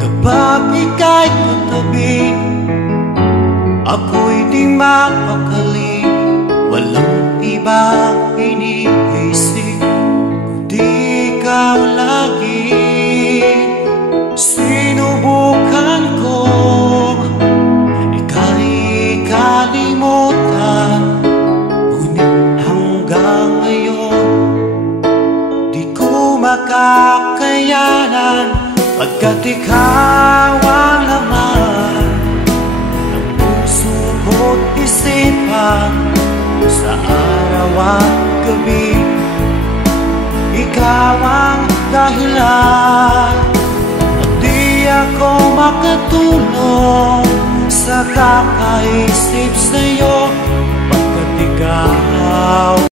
Kapag ika'y katabi, ako'y di mapakali. Walang ibang iniisip kundi ikaw lagi. Sinubukan ko ika'y kalimutan, ngunit hanggang ngayon di ko makakayanan, pagkat ikaw ang laman ng puso ko't isipan. Sa araw at gabi, ikaw ang dahilan. At di ako makatulog sa kakaisip sa'yo, pagkat ikaw